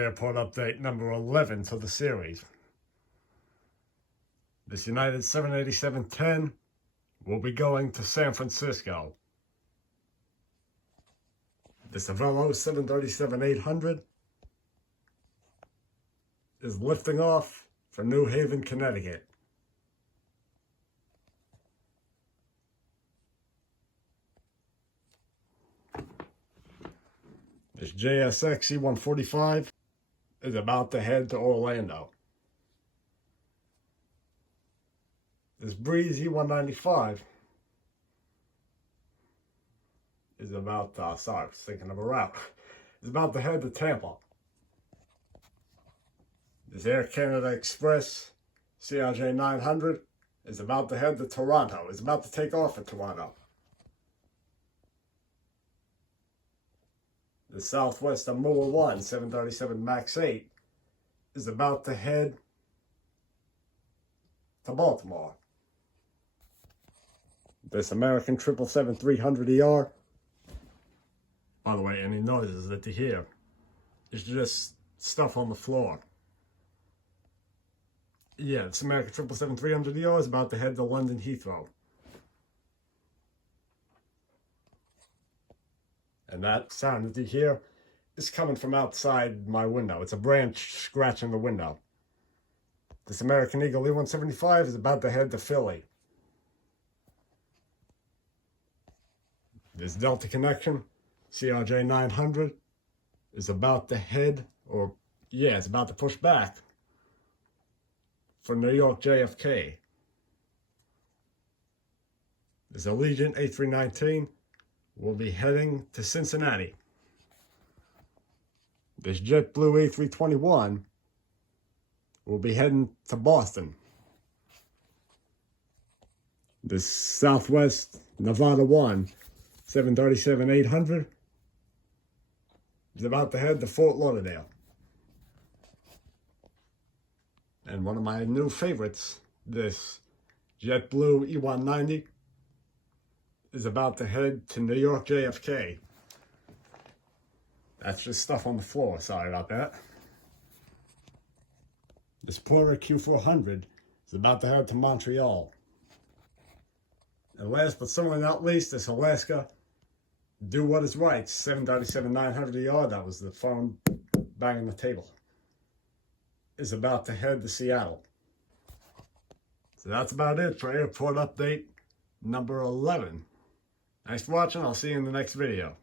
airport update number 11 to the series. This United 787-10 will be going to San Francisco. This Avelo 737-800 is lifting off for New Haven, Connecticut. This JSX E145 is about to head to Orlando. This Breeze E195 is about, I was thinking of a route, is about to head to Tampa. This Air Canada Express CRJ 900 is about to head to Toronto, is about to take off at Toronto. The Southwest Amua 1 737 MAX 8 is about to head to Baltimore. This American 777-300ER, by the way, any noises that you hear, is just stuff on the floor. Yeah, this American 777-300ER is about to head to London Heathrow. And that sound that you hear is coming from outside my window. It's a branch scratching the window. This American Eagle E175 is about to head to Philly. This Delta Connection CRJ 900 is about to head, it's about to push back for New York JFK. This Allegiant A319 will be heading to Cincinnati. This JetBlue A321 will be heading to Boston. This Southwest Nevada 1 737-800 is about to head to Fort Lauderdale. And one of my new favorites, this JetBlue E190, is about to head to New York JFK. That's just stuff on the floor, sorry about that. This Pura Q400 is about to head to Montreal. And last but certainly not least, this Alaska Do What Is Right 737-900ER, that was the phone banging the table, is about to head to Seattle. So that's about it for airport update number 11. Thanks for watching. I'll see you in the next video.